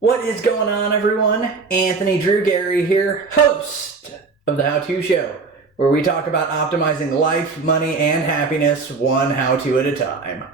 What is going on, everyone? Anthony Drew Gary here, host of the How To Show, where we talk about optimizing life, money, and happiness one how-to at a time.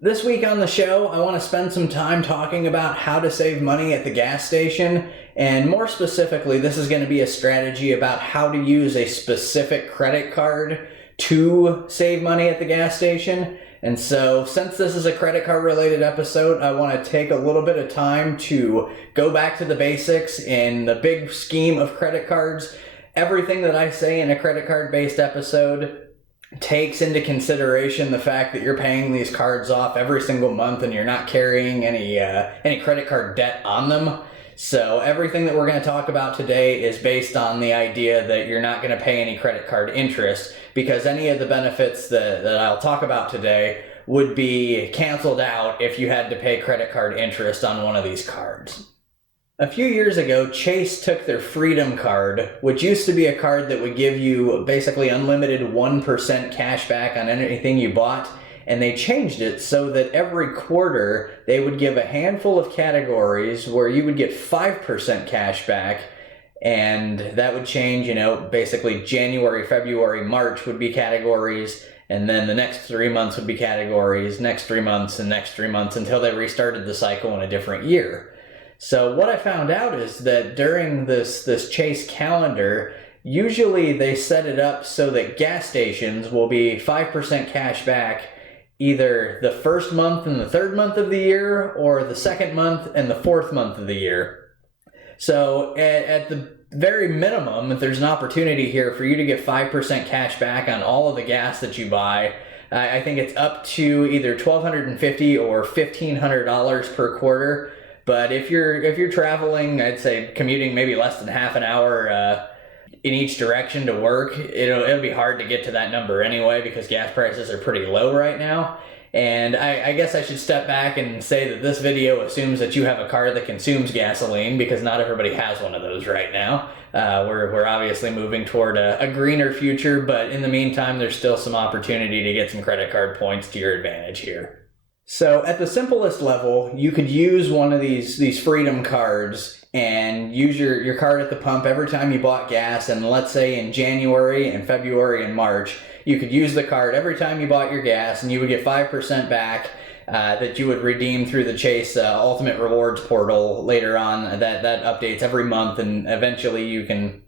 This week on the show, I want to spend some time talking about how to save money at the gas station, and more specifically, this is going to be a strategy about how to use a specific credit card to save money at the gas station. And so, since this is a credit card related episode, I want to take a little bit of time to go back to the basics in the big scheme of credit cards. Everything that I say in a credit card based episode takes into consideration the fact that you're paying these cards off every single month and you're not carrying any credit card debt on them. So everything that we're going to talk about today is based on the idea that you're not going to pay any credit card interest, because any of the benefits that I'll talk about today would be canceled out if you had to pay credit card interest on one of these cards. A few years ago, Chase took their Freedom card, which used to be a card that would give you basically unlimited 1% cash back on anything you bought, and they changed it so that every quarter they would give a handful of categories where you would get 5% cash back, and that would change, basically January, February, March would be categories, and then the next 3 months would be categories, next 3 months, and next 3 months until they restarted the cycle in a different year. So what I found out is that during this Chase calendar, usually they set it up so that gas stations will be 5% cash back either the first month and the third month of the year, or the second month and the fourth month of the year. So at the very minimum, there's an opportunity here for you to get 5% cash back on all of the gas that you buy. I think it's up to either $1,250 or $1,500 per quarter. But if you're traveling, I'd say commuting maybe less than half an hour in each direction to work, it'll be hard to get to that number anyway, because gas prices are pretty low right now. And I guess I should step back and say that this video assumes that you have a car that consumes gasoline, because not everybody has one of those right now. We're obviously moving toward a greener future, but in the meantime, there's still some opportunity to get some credit card points to your advantage here. So at the simplest level, you could use one of these Freedom cards and use your card at the pump every time you bought gas. And let's say in January and February and March, you could use the card every time you bought your gas, and you would get 5% back that you would redeem through the Chase Ultimate Rewards portal later on. That updates every month, and eventually you can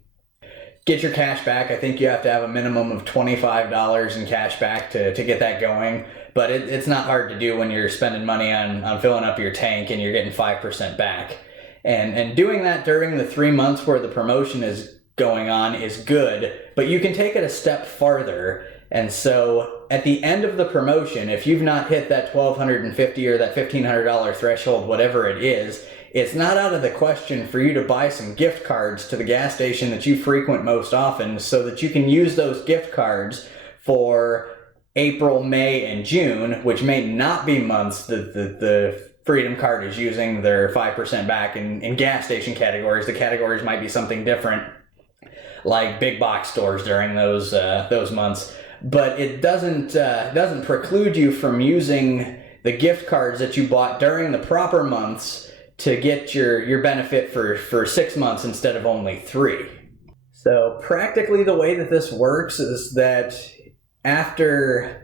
get your cash back. I think you have to have a minimum of $25 in cash back to get that going. But it's not hard to do when you're spending money on filling up your tank and you're getting 5% back. And doing that during the 3 months where the promotion is going on is good, but you can take it a step farther. And so at the end of the promotion, if you've not hit that $1,250 or that $1,500 threshold, whatever it is, it's not out of the question for you to buy some gift cards to the gas station that you frequent most often, so that you can use those gift cards for April, May, and June, which may not be months that the Freedom card is using their 5% back in gas station categories. The categories might be something different, like big box stores during those months. But it doesn't preclude you from using the gift cards that you bought during the proper months to get your benefit for 6 months instead of only 3. So practically the way that this works is that after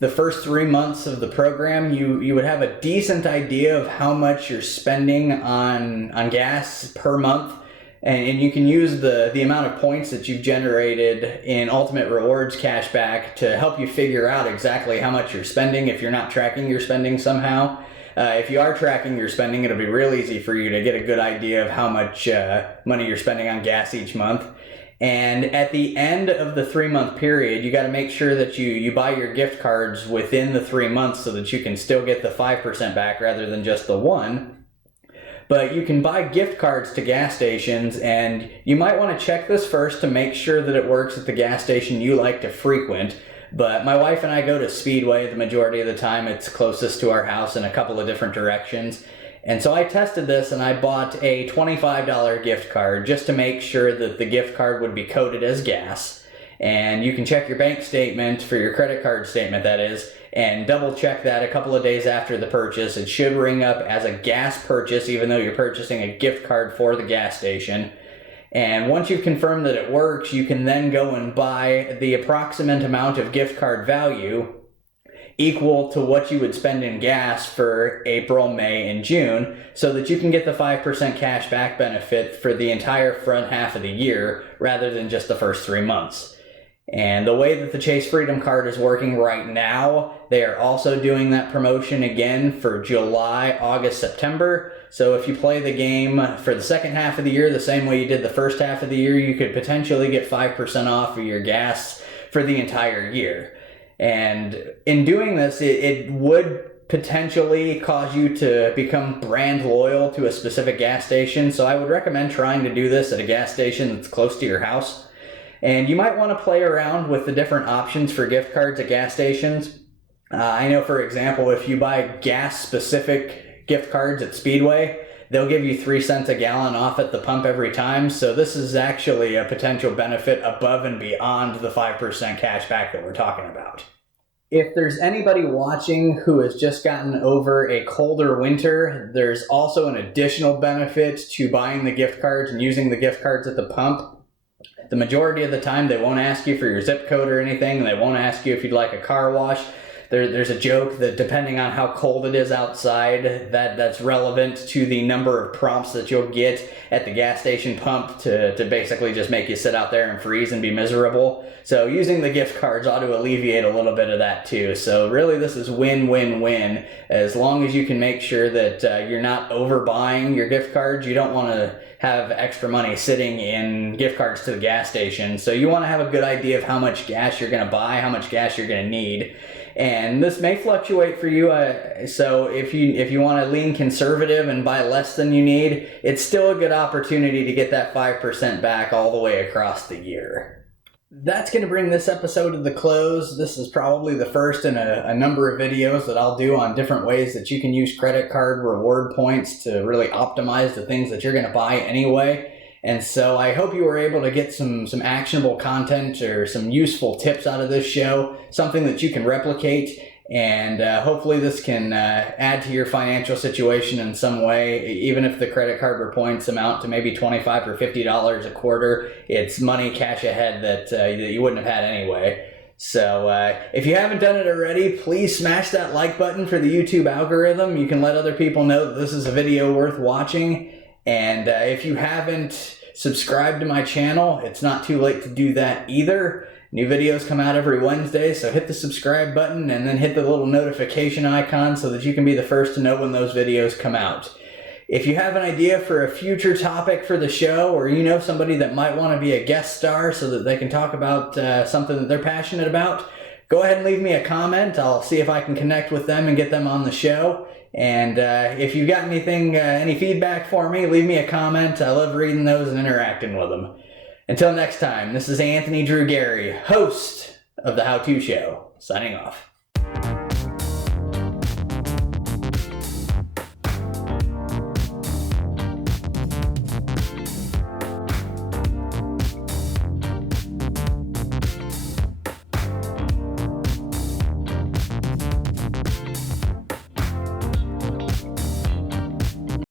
the first 3 months of the program, you would have a decent idea of how much you're spending on gas per month, and you can use the amount of points that you've generated in Ultimate Rewards cashback to help you figure out exactly how much you're spending if you're not tracking your spending somehow. If you are tracking your spending, it'll be real easy for you to get a good idea of how much money you're spending on gas each month. And at the end of the 3-month period, you got to make sure that you buy your gift cards within the 3 months so that you can still get the 5% back rather than just the 1. But you can buy gift cards to gas stations, and you might want to check this first to make sure that it works at the gas station you like to frequent. But my wife and I go to Speedway the majority of the time. It's closest to our house in a couple of different directions. And so I tested this, and I bought a $25 gift card just to make sure that the gift card would be coded as gas. And you can check your bank statement for your credit card statement, that is, and double check that a couple of days after the purchase. It should ring up as a gas purchase, even though you're purchasing a gift card for the gas station. And once you've confirmed that it works, you can then go and buy the approximate amount of gift card value equal to what you would spend in gas for April, May, and June, so that you can get the 5% cash back benefit for the entire front half of the year rather than just the first 3 months. And the way that the Chase Freedom Card is working right now, they are also doing that promotion again for July, August, September. So if you play the game for the second half of the year the same way you did the first half of the year, you could potentially get 5% off of your gas for the entire year. And in doing this, it would potentially cause you to become brand loyal to a specific gas station. So I would recommend trying to do this at a gas station that's close to your house. And you might want to play around with the different options for gift cards at gas stations. I know, for example, if you buy gas-specific gift cards at Speedway, they'll give you 3 cents a gallon off at the pump every time. So this is actually a potential benefit above and beyond the 5% cash back that we're talking about. If there's anybody watching who has just gotten over a colder winter, there's also an additional benefit to buying the gift cards and using the gift cards at the pump. The majority of the time, they won't ask you for your zip code or anything. They won't ask you if you'd like a car wash. There's a joke that depending on how cold it is outside, that's relevant to the number of prompts that you'll get at the gas station pump to basically just make you sit out there and freeze and be miserable. So using the gift cards ought to alleviate a little bit of that too. So really this is win-win-win. As long as you can make sure that you're not overbuying your gift cards. You don't want to have extra money sitting in gift cards to the gas station. So you want to have a good idea of how much gas you're going to buy, how much gas you're going to need. And this may fluctuate for you, so if you want to lean conservative and buy less than you need, it's still a good opportunity to get that 5% back all the way across the year. That's going to bring this episode to the close. This is probably the first in a number of videos that I'll do on different ways that you can use credit card reward points to really optimize the things that you're going to buy anyway. And so I hope you were able to get some actionable content or some useful tips out of this show, something that you can replicate, and hopefully this can add to your financial situation in some way. Even if the credit card points amount to maybe $25 or $50 a quarter, it's money cash ahead that you wouldn't have had anyway. So if you haven't done it already, please smash that like button for the YouTube algorithm. You can let other people know that this is a video worth watching. And if you haven't subscribed to my channel, it's not too late to do that either. New videos come out every Wednesday, so hit the subscribe button and then hit the little notification icon so that you can be the first to know when those videos come out. If you have an idea for a future topic for the show, or you know somebody that might want to be a guest star so that they can talk about something that they're passionate about, go ahead and leave me a comment. I'll see if I can connect with them and get them on the show. And if you've got anything, any feedback for me, leave me a comment. I love reading those and interacting with them. Until next time, this is Anthony Drew Gary, host of The How To Show, signing off.